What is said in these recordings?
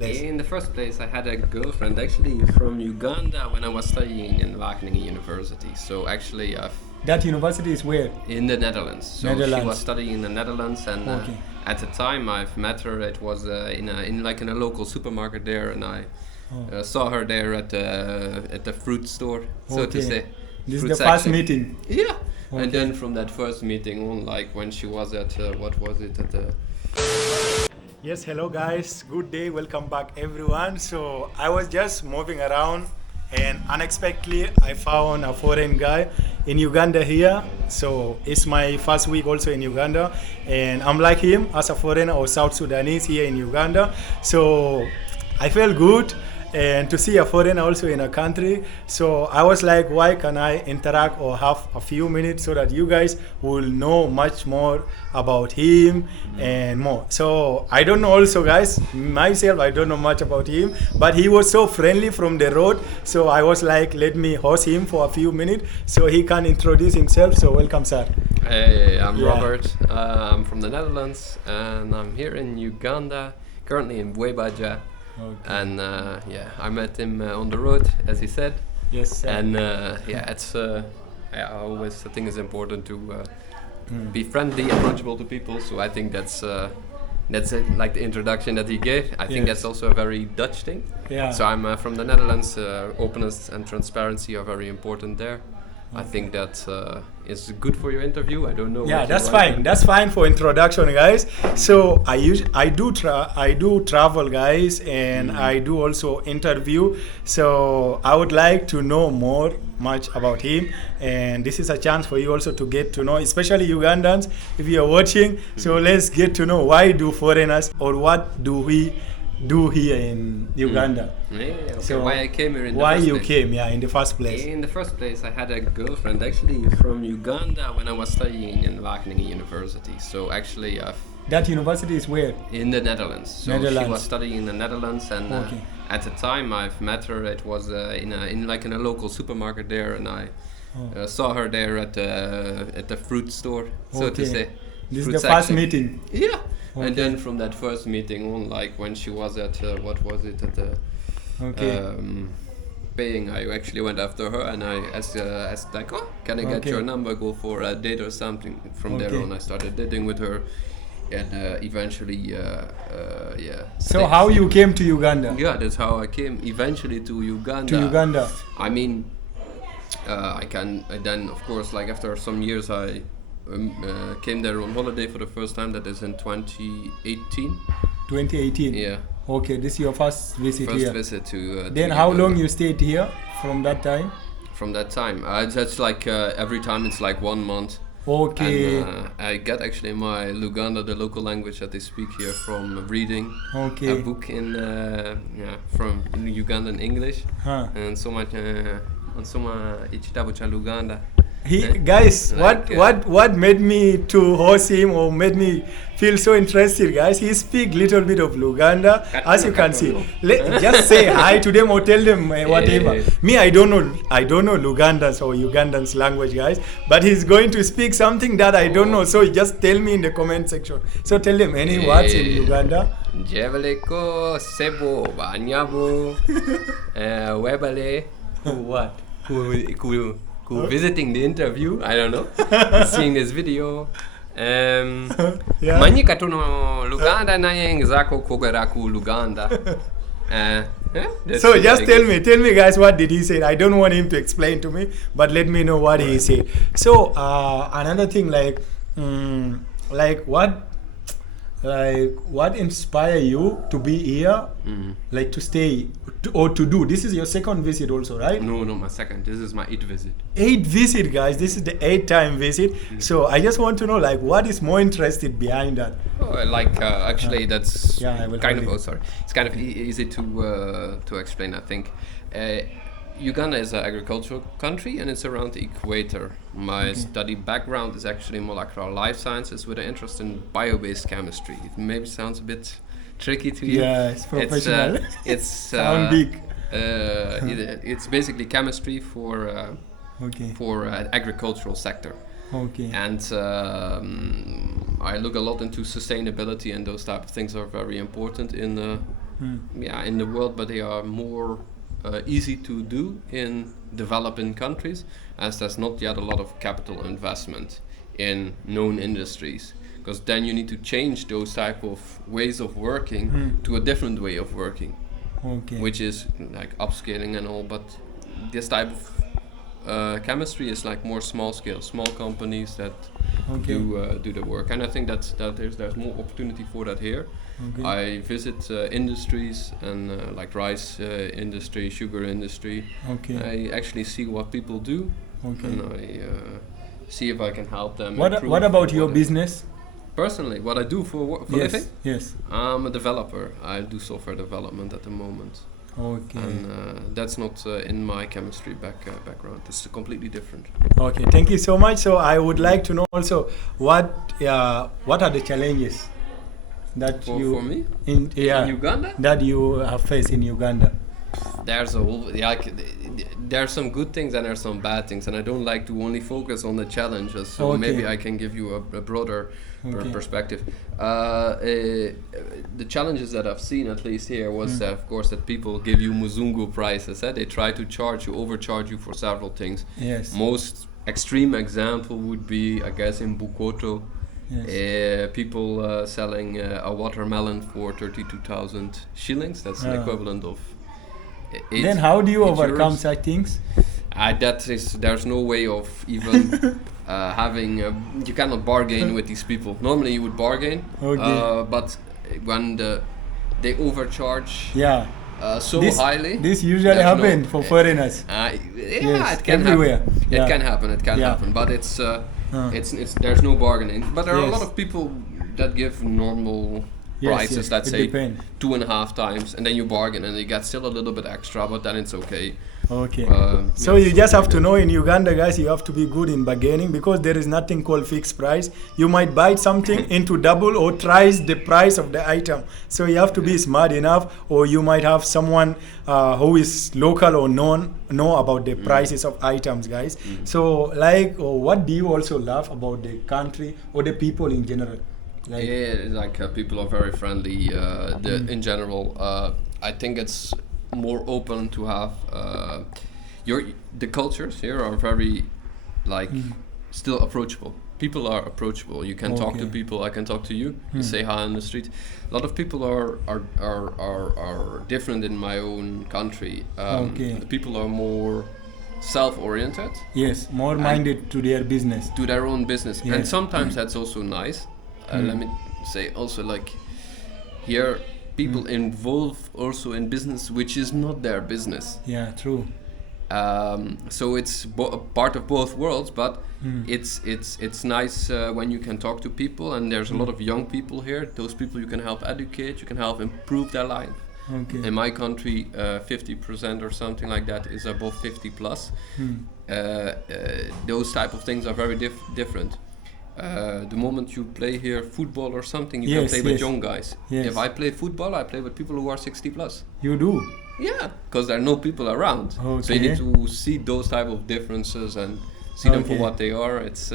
In the first place, I had a girlfriend actually from Uganda when I was studying in Wageningen University. So actually, That university is where? in the Netherlands. So she Netherlands. was studying in the Netherlands, and Okay. at the time I've met her. It was in a local supermarket there, and I saw her there at the fruit store, so to Okay. say. This is Fruit the first section. meeting. Yeah. Okay. And then from that first meeting on, like when she was at what was it at the Yes, hello guys. Good day. Welcome back everyone. So I was just moving around and unexpectedly I found a foreign guy in Uganda here. So it's my first week also in Uganda and I'm like him as a foreigner or South Sudanese here in Uganda. So I felt good and to see a foreigner also in a country. So I was like, why can I interact or have a few minutes so that you guys will know much more about him and more. So I don't know also guys, myself, I don't know much about him, but he was so friendly from the road. So I was like, let me host him for a few minutes so he can introduce himself. So welcome, sir. Hey, I'm Yeah. Robert. I'm from the Netherlands, and I'm here in Uganda, currently in Bwebaja. Okay. And I met him on the road, as he said. Yes, sir. And it's I always think it's important to be friendly, approachable to people. So I think that's it, like the introduction that he gave. I think Yes. that's also a very Dutch thing. Yeah. So I'm from the Netherlands. Openness and transparency are very important there. I think that is good for your interview. I don't know. Yeah, what you that's want. fine. That's fine for introduction, guys. So I do travel, guys, and I do also interview. So I would like to know much about him, and this is a chance for you also to get to know, especially Ugandans, if you are watching. So let's get to know why do foreigners or what do we do here in Uganda. Yeah, okay. So why I came here in the Why first you place. came? Yeah, in the first place. In the first place, I had a girlfriend actually from Uganda when I was studying in Wageningen University. So actually, That university is where? in the Netherlands. So she Netherlands. was studying in the Netherlands, and Okay. at the time I've met her. It was in a local supermarket there, and I saw her there at the fruit store, so to Okay. say. This is Fruit the first section. meeting. Yeah. Okay. And then from that first meeting on, like when she was at what was it at the Okay. paying, I actually went after her and I asked like, oh, can I get Okay. your number, go for a date or something. From there Okay. on I started dating with her, and eventually So how you came to Uganda? yeah, that's how I came eventually to Uganda. To Uganda. I mean, then of course, like after some years I came there on holiday for the first time. That is in 2018. 2018. Yeah, Okay, this is your first visit first here. visit to Then how Uganda. long you stayed here from that time? From that time? That's like every time it's like 1 month. Okay. And I get actually my Luganda, the local language that they speak here, from reading a Okay. book in from Ugandan English, Huh. and so much ichitabo cha Luganda. Guys, Like, what made me to host him or made me feel so interested, guys? He speak little bit of Luganda, as you can see. Just say hi to them or tell them whatever. Yeah. Me, I don't know Lugandans or Ugandans language, guys. But he's going to speak something that I don't know. So just tell me in the comment section. So tell them any words in Yeah. Uganda. Jeveleko sebo banyabo webale what? Who visiting the interview? I don't know. Seeing this video. Yeah. Manyi katuno Luganda naye ngizako kogeraku Luganda. That's So it, just I tell guess. me guys, what did he say? I don't want him to explain to me, but let me know what he said. So another thing, what inspire you to be here, like to stay or to do? This is your second visit also, right? No, my second. This is my 8th visit. 8th visit, guys. This is the 8th time visit. So I just want to know, like, what is more interested behind that? Oh, actually, that's Yeah, I will kind of. hold it. Oh, sorry. It's kind of easy to explain. I think Uganda is an agricultural country, and it's around the equator. My study background is actually molecular life sciences with an interest in bio-based chemistry. It maybe sounds a bit tricky to you. Yeah, it's professional. It's Sound big. It's basically chemistry for Okay. agricultural sector. Okay. And I look a lot into sustainability, and those type of things are very important in in the world, but they are more easy to do in developing countries, as there's not yet a lot of capital investment in known industries, because then you need to change those type of ways of working to a different way of working, which is like upscaling and all. But this type of chemistry is like more small scale, small companies that do the work, and I think that there's more opportunity for that here. I visit industries and like rice industry, sugar industry. I actually see what people do, and I see if I can help them. What about your business? Personally, what I do for living? Yes. I'm a developer. I do software development at the moment. And that's not in my chemistry background. It's completely different. Okay, thank you so much. So I would like to know also what are the challenges that for me in Uganda that you have faced in Uganda? There's some good things and there's some bad things, and I don't like to only focus on the challenges. So maybe I can give you a broader perspective. The challenges that I've seen, at least here, was of course that people give you muzungu prices. They try to overcharge you for several things. Yes. Most extreme example would be, I guess, in Bukoto. Yes. People selling a watermelon for 32,000 shillings. That's an equivalent of then how do you overcome euros. Such things? There's no way of even having. You cannot bargain with these people. Normally you would bargain, but when they overcharge highly. This usually happens for foreigners. It can everywhere. Happen. It can happen. It can happen. But it's there's no bargaining. But there are a lot of people that give normal prices, let's say 2.5 times, and then you bargain and you get still a little bit extra, but then it's okay. So you just have to know, in Uganda, guys, you have to be good in bargaining, because there is nothing called fixed price. You might buy something into double or thrice the price of the item. So you have to be smart enough, or you might have someone who is local or know about the prices of items, guys. So what do you also love about the country or the people in general? People are very friendly. In general, I think it's more open to have the cultures here are very still approachable. People are approachable. You can talk to people. I can talk to you. You say hi on the street. A lot of people are different in my own country. The people are more self-oriented. Yes, more minded to their business. To their own business, and sometimes that's also nice. Let me say also, here people involve also in business which is not their business. Yeah, true. So it's part of both worlds, but it's nice when you can talk to people, and there's a lot of young people here. Those people you can help educate, you can help improve their life. In my country, 50% or something like that is above 50 plus. Those type of things are very different. The moment you play here football or something, you can play with young guys. If I play football, I play with people who are 60 plus. You do? Yeah, because there are no people around. So you need to see those type of differences and see them for what they are. It's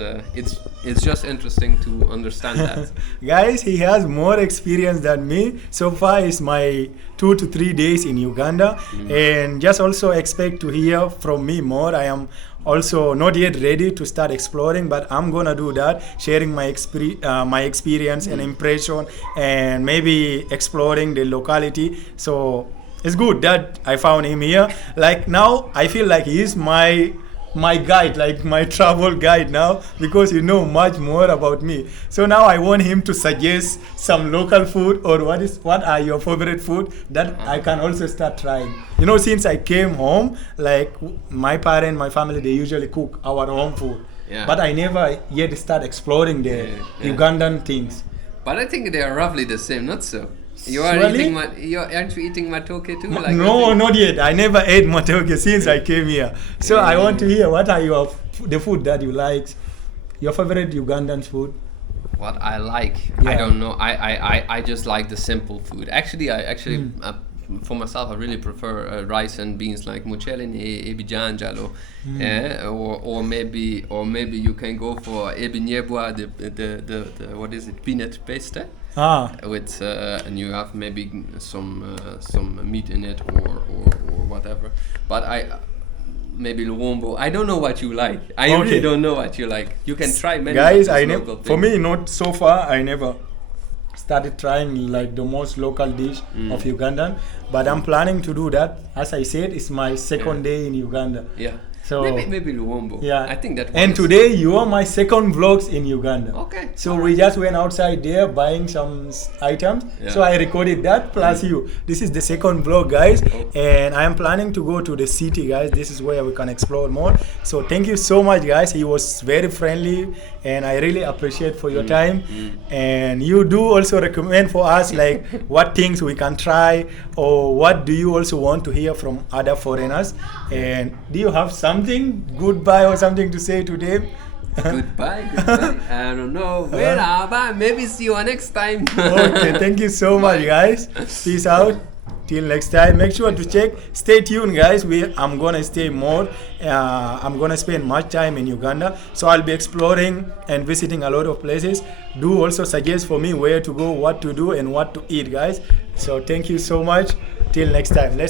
just interesting to understand that. Guys, he has more experience than me. So far is my 2 to 3 days in Uganda, and just also expect to hear from me more. I am also not yet ready to start exploring, but I'm gonna do that, sharing my experience and impression, and maybe exploring the locality. So it's good that I found him here. Now I feel like he is my guide, my travel guide now, because you know much more about me. So now I want him to suggest some local food, or what are your favorite food that I can also start trying. Since I came home, my family, they usually cook our home food. But I never yet start exploring the Ugandan things. But I think they are roughly the same, not so? Aren't you eating matoke too? No, not yet. I never ate matoke since I came here. So I want to hear, what are the food that you like? Your favorite Ugandan food? What I like? I don't know. I just like the simple food. Actually, for myself, I really prefer rice and beans, like muchele ni ebijanjalo, or maybe you can go for ebinyebwa, the what is it, peanut paste? Ah, with and you have maybe some meat in it or whatever. But maybe Luombo. I don't know what you like. I Okay. really don't know what you like. You can try many guys, of I these never. local For things. me, not so far. I never started trying like the most local dish of Ugandan, but I'm planning to do that. As I said, it's my second Yeah. day in Uganda. Yeah. So Maybe Luombo. yeah, I think that. one And is- today you are my second vlogs in Uganda. Okay. So we just went outside there buying some items. Yeah. So I recorded that plus you. This is the second vlog, guys, Oh. and I am planning to go to the city, guys. This is where we can explore more. So thank you so much, guys. He was very friendly, and I really appreciate for your time. And you do also recommend for us like what things we can try, or what do you also want to hear from other foreigners. And do you have something goodbye or something to say to them? Goodbye. I don't know. Where are maybe see you next time. Okay, thank you so much, guys. Peace out. Till next time, make sure to check. Stay tuned, guys. I'm gonna stay more. I'm gonna spend much time in Uganda, so I'll be exploring and visiting a lot of places. Do also suggest for me where to go, what to do, and what to eat, guys. So thank you so much. Till next time. Let's